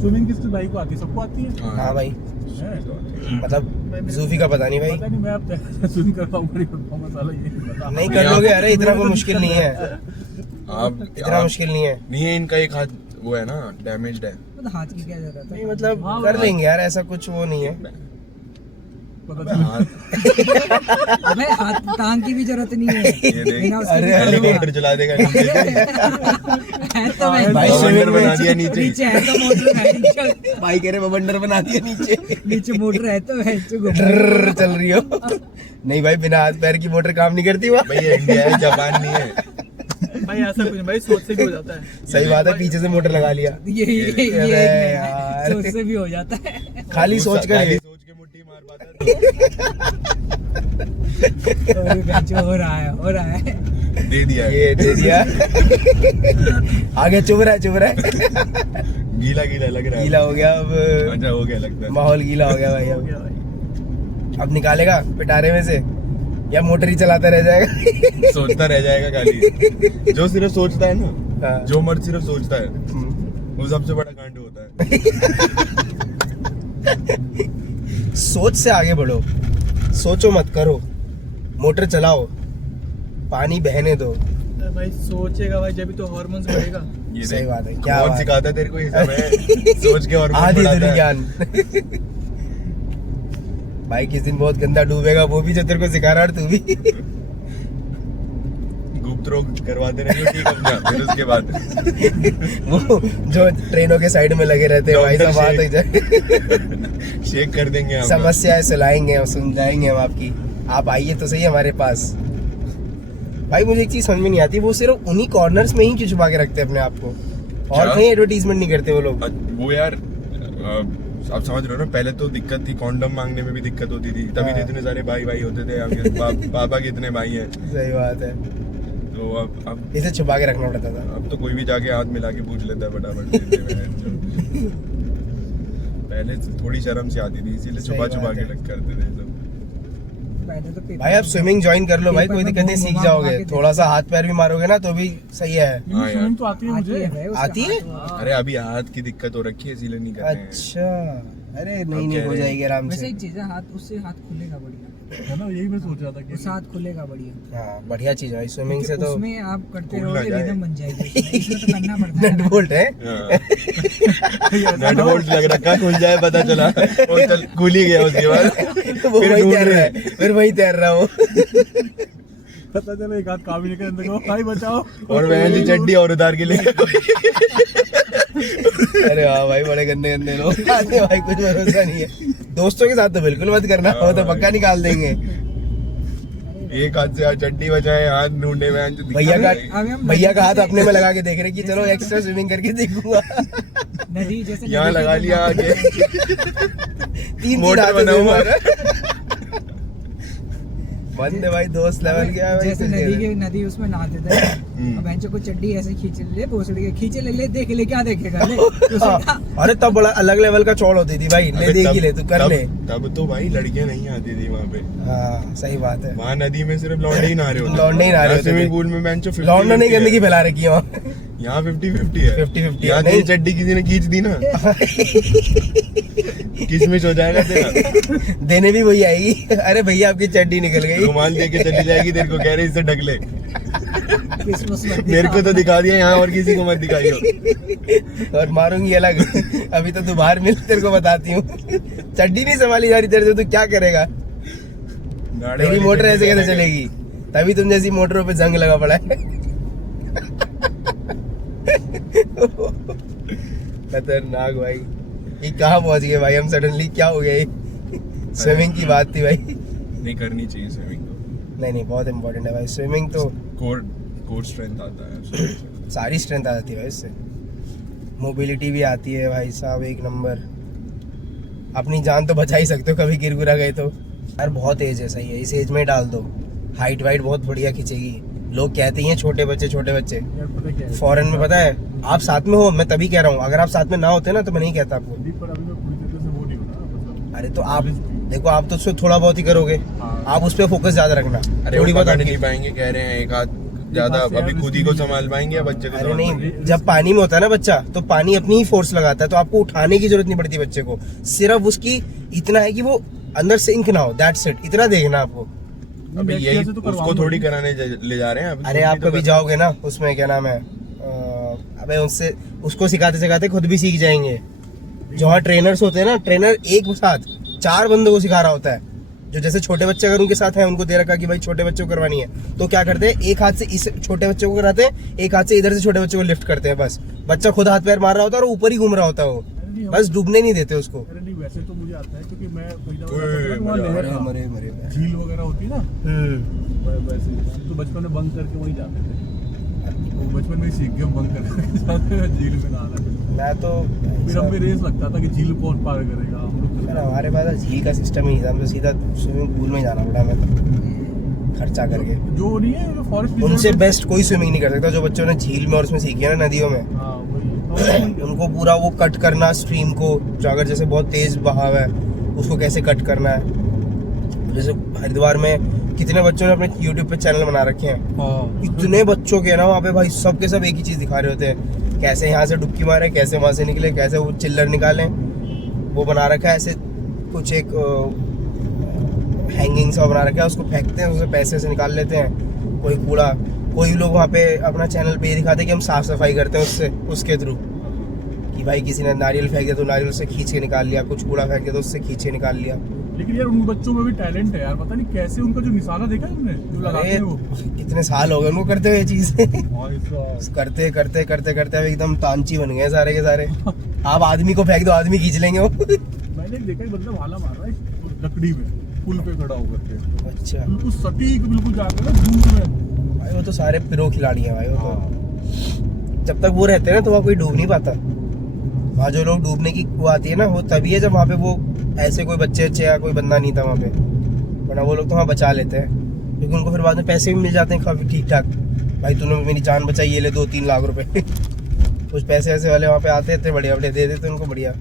Swimming किस भाई को आती है? सबको आती है? हाँ भाई, है? मतलब जूफी का पता नहीं भाई। पता नहीं मैं अब स्विम कर पाऊंगा नहीं कर पाऊंगा, साला ये नहीं पता। नहीं कर लोगे, अरे इतना कोई मुश्किल नहीं है, आप इतना मुश्किल नहीं है। नहीं है, इनका एक हाथ वो है ना, डैमेज्ड है। तो हाथ की क्या जरूरत नहीं है? मतलब हाँ, कर लेंगे यार, ऐसा कुछ वो नहीं है। पता अबे नहीं। हाथ हमें हाथ टांग की भी जरूरत नहीं है। ये देख, बिना उसके अरे, भी कर लूंगा। हेलीकॉप्टर चला देगा नीचे। है तो मैं भाई, बवंडर स्विमिंग बना में दिया नीचे। नीचे है तो मोटर है, चल भाई कह रहे बवंडर बना दिया नीचे, नीचे मोटर है तो है तो घूम। ट्रर चल रही हो। नहीं भाई, बिना हाथ पैर की मोटर काम नहीं करती वहाँ। भाई ये इंडिया है, जापान नहीं है। भाई ऐसा कुछ नहीं भाई, सोच से भी हो जाता है। सही बात है, पीछे से मोटर लगा लिया। ये अबे एक यार। सोच से भी हो जाता है। खाली सोच कर खाली सोच के मुट्ठी मार पाता अरे बेंचो हो रहा है। दे दिया है। ये दे दिया। आगे चुभ रहा है गीला गीला लग रहा है। गीला हो गया अब, अच्छा हो गया लगता है। माहौल गीला हो गया भाई। हो गया भाई। अब निकालेगा पिटारे में से या मोटर ही चलाता रह जाएगा? सोचता रह जाएगा खाली। जो सिर्फ सोचता है ना, हाँ। जो मर्द सिर्फ सोचता है, हम्म। वो सबसे बड़ा कांड होता है। सोच से आगे बढ़ो, सोचो मत, करो, मोटर चलाओ, पानी बहने दो। अरे भाई सोचेगा भाई, जब भी तो हार्मोन्स बढ़ेगा। ये सही देख, बात है, क्या कौन बात है। सिखाता है तेरे को ये सब है? सोच के और आधी बढ़ाता अधूरी है। ज्ञान। भाई किस दिन बहुत गंदा डूबेगा, वो भी जो तेरे को सिखा रहा है, तू भी। गुप्त रोग करवाते रहेंगे ठीक अपना, फिर उसके बाद वो जो ट्रेनों के साइड में लगे रहते हैं भाई, सब बात हो जाए। शेक कर देंगे हम। समस्याएं सुलाएंगे और सुलझाएंगे हम आपकी। आप आइए तो सही हमारे पास। भाई मुझे एक चीज समझ में नहीं आती, वो सिर्फ उन्हीं कॉर्नर्स में ही क्यों छुपा के रखते हैं अपने आप को, और क्या? कहीं एडवर्टीजमेंट नहीं करते वो लोग। वो यार आप समझ रहे हो ना, पहले तो दिक्कत थी, कॉन्डम मांगने में भी दिक्कत होती थी, तभी तो हाँ। इतने सारे भाई होते थे। पापा के इतने भाई हैं, सही बात है, तो अब इसे छुपा के रखना पड़ता था। अब तो कोई भी जाके हाथ मिला के पूछ लेता है फटाफट। देते हैं। पहले थोड़ी शर्म से आती थी, इसीलिए सही छुपा बात छुपा के है। करते थे सब। पहले तो पेपर भाई आप स्विमिंग ज्वाइन कर लो भाई, पेपर कोई में दिक्कत नहीं, घुमा सीख घुमा जाओगे। के थोड़ा सा हाथ पैर भी मारोगे ना तो भी सही है। हाँ यार। स्विमिंग तो आती है आती मुझे। है भाई, उसका आती है? हाथ- अरे अभी हाथ की दिक्कत हो रखी है, इसीलिए नहीं कर रहे हैं। अच्छा, अरे नहीं अब नहीं कह हो रहे हैं। जाएगी आराम वैसे से। एक चीज है, हाथ उससे हाथ खुलेगा बढ़िया, है ना, यही मैं सोच रहा था कि उससे हाथ खुलेगा बढ़िया। हाँ बढ़िया चीज है भाई, स्विमिंग से तो उसमें आप करते खुल ना रहोगे, जाए। रिदम बन जाएगी उसमें। इसमें तो करना पड़ता है नट ना। बोल्ट है। नट बोल्ट लग रखा, खुल जाए पता चला और चल खुल ही गया उसके बाद। वो फिर वही ढूंढ तैर रहे रहा हैं। है, फिर वही तैर रहा हो। पता चला एक हाथ काम ही नहीं करने को, भाई बचाओ। और वह जी चड्डी और उतार के ले अरे हाँ भाई, बड़े गंदे गंदे लोग आते हैं भाई, कुछ भरोसा नहीं है। दोस्तों के साथ तो बिल्कुल मत करना, वो तो पक्का निकाल देंगे। एक हाथ से चड्डी बचाए, हाथ ढूंढे में भैया का हाथ अपने में लगा के देख रहे कि चलो एक्स्ट्रा स्विमिंग करके देखूंगा। नदी जैसे यहाँ नदी के लगा अंदर लिया आगे। तीन मोटर हाथ बना हुआ बंद है भाई, दोस्त लेवल गया भाई। जैसे नदी उसमें नहाते थे। अब बेंचो को चड्डी ऐसे खींच ले, भोसड़ी के खींचे ले देख ले, क्या देखेगा ले। अरे तब बड़ा अलग लेवल का चौड़ होती थी भाई, ले अबे देखी ले, तू कर ले। तब तो भाई लड़कियां नहीं आती थी वहाँ पे। हाँ सही बात है, वहाँ नदी में सिर्फ लौंडे ही नहा रहे होते। लौंडे ही नहा रहे होते थे। स्विमिंग पूल में बेंचो 50-50 लौंडा नहीं है। गंदगी फैला रखी है वहाँ। यहाँ 50-50 है। 50-50 यहाँ नहीं। तेरी चड्डी किसी ने खींच दी ना, किसमिश हो जाएगा तेरा। देने भी वही आएगी, अरे भैया आपकी चड्डी निकल गई। रुमाल दे के चली जाएगी, तेरे को कह रहे इससे ढक ले। क्रिसमस में मेरे को तो दिखा दिया यहाँ, और किसी को मत दिखाइयो। और मारूंगी अलग। अभी तो तू बाहर मिल, तेरे को बताती हूँ। चड्डी नहीं संभाली जा रही तेरे से, तू क्या करेगा? तेरी मोटर ऐसे कैसे चलेगी? तभी तुम जैसी मोटरों पे जंग लगा पड़ा है। खतरनाक भाई, ये कहाँ पहुंच गए भाई हम सडनली, क्या हो गया ये? स्विमिंग की बात थी भाई। नहीं करनी चाहिए स्विमिंग तो। नहीं बहुत इम्पोर्टेंट है भाई स्विमिंग तो। कोर स्ट्रेंथ आता है। सारी स्ट्रेंथ आ जाती है भाई इससे, मोबिलिटी भी आती है भाई साहब, एक नंबर। अपनी जान तो बचा ही सकते हो, कभी गिर गुरा गए तो। यार बहुत एज है, सही है, इस एज में डाल दो, हाइट वाइट बहुत बढ़िया खींचेगी। लोग कहते ही हैं छोटे बच्चे। यार पता क्या है, फॉरेन में पता है, आप साथ में हो, मैं तभी कह रहा हूँ, अगर आप साथ में ना होते ना तो मैं नहीं कहता आपको। संदीप पर अभी मैं पूरी तरह से वो नहीं होना मतलब। अरे तो आप देखो, आप तो उसको थोड़ा बहुत ही करोगे, हाँ। आप उस पर फोकस ज्यादा रखना। अरे थोड़ी वो बहुत पकड़ आपकी- नहीं पाएंगे, कह रहे हैं एक हाथ ज्यादा बात से अभी यार खुद ही को इसकी- संभाल पाएंगे या बच्चे को अरे संभाल नहीं, पाएंगे? जब पानी में होता है ना बच्चा तो पानी अपनी ही फोर्स लगाता है, तो आपको उठाने की जरूरत नहीं पड़ती बच्चे को, सिर्फ उसकी इतना है कि वो अंदर सिंक ना हो, दैट्स इट, इतना देखना आपको। अभी मैं यही कैसे तो उसको करवाऊंगा। थोड़ी कराने ले जा रहे हैं अभी अरे खुद आप भी तो कभी कर- जाओगे ना उसमें, क्या नाम है, अबे उससे उसको सिखाते सिखाते खुद भी सीख जाएंगे। जहाँ ट्रेनर्स होते हैं ना, ट्रेनर एक साथ 4 बंदों को सिखा रहा होता है, जो जैसे छोटे बच्चे अगर उनके साथ हैं, उनको दे रखा कि भाई छोटे बच्चे को करवानी है, तो क्या करते हैं, एक हाथ से इस छोटे बच्चे को कराते हैं, एक हाथ से इधर से छोटे बच्चे को लिफ्ट करते हैं, बस बच्चा खुद हाथ पैर मार रहा होता है और ऊपर ही घूम रहा होता है वो, बस डूबने नहीं देते उसको। अरे नहीं, वैसे तो मुझे आता है क्योंकि मैं पहिला ओए, वहाँ मरे, नहर था, मरे मरे झील वगैरह होती है ना, वैसे हम तो बचपन में बंक करके वहीं जाते थे, तो बचपन में ही सीख गए हम बंक करके जाते हैं झील में नहाना। मैं तो फिर हमें रेस लगता था कि झील कौन पार करेगा, हम लोग यार हमारे पास झील का सिस्टम ही नहीं था, हम तो सीधा स्विमिंग पूल में जाना पड़ा हमें तो, खर्चा करके। जो नहीं है फॉरेस्ट उनसे बेस्ट कोई स्विमिंग नहीं कर सकता, जो बच्चों ने झील में और उसमें सीखी है ना, नदियों में, हाँ वही उनको पूरा वो कट करना स्ट्रीम को, जो अगर जैसे बहुत तेज बहाव है उसको कैसे कट करना है। जैसे हरिद्वार में कितने बच्चों ने अपने YouTube पे चैनल बना रखे हैं, हाँ इतने बच्चों के ना वहाँ पे भाई, सब के सब एक ही चीज दिखा रहे होते हैं, कैसे यहाँ से डुबकी मारे, कैसे वहाँ से निकले, कैसे वो चिल्लर निकालें। वो बना रखा है ऐसे कुछ एक हैंगिंग सा बना रखा है, उसको फेंकते हैं, उससे पैसे से निकाल लेते हैं। कोई कूड़ा, कोई लोग वहाँ पे अपना चैनल पे ये दिखाते हैं कि हम साफ सफाई करते हैं उससे, उसके थ्रू, कि भाई किसी ने नारियल फेंक दिया तो नारियल से खींच के निकाल लिया, कुछ कूड़ा फेंक दिया तो उससे खींच के निकाल लिया। लेकिन यार उन बच्चों में भी टैलेंट है यार, पता नहीं कैसे उनका जो निशाना देखा है तुमने, जो लगाते हैं वो अरे इतने साल हो गए उनको करते हुए ये चीज भाई साहब। करते करते करते करते अब एकदम तांची बन गए सारे के सारे। आप आदमी को फेंक दो, आदमी खींच लेंगे वो। मैंने देखा ही बंदा भाला मार रहा है लकड़ी में, पुल पे खड़ा होकर के, अच्छा बिल्कुल सटीक, बिल्कुल जाकर ना दूर में। भाई वो तो सारे प्रो खिलाड़ी हैं भाई, वो तो जब तक वो रहते हैं ना तो वहाँ कोई डूब नहीं पाता। वहाँ जो लोग डूबने की वो आती है ना, वो तभी है जब वहाँ पे वो ऐसे कोई बच्चे अच्छे या कोई बंदा नहीं था वहाँ पे, वरना वो लोग तो वहाँ बचा लेते हैं, क्योंकि उनको फिर बाद में पैसे भी मिल जाते हैं काफी ठीक ठाक। भाई तूने मेरी जान बचाई, ये ले 2-3 लाख रुपए। कुछ पैसे ऐसे वाले वहाँ पे आते थे, बढ़िया बढ़िया दे देते उनको, बढ़िया।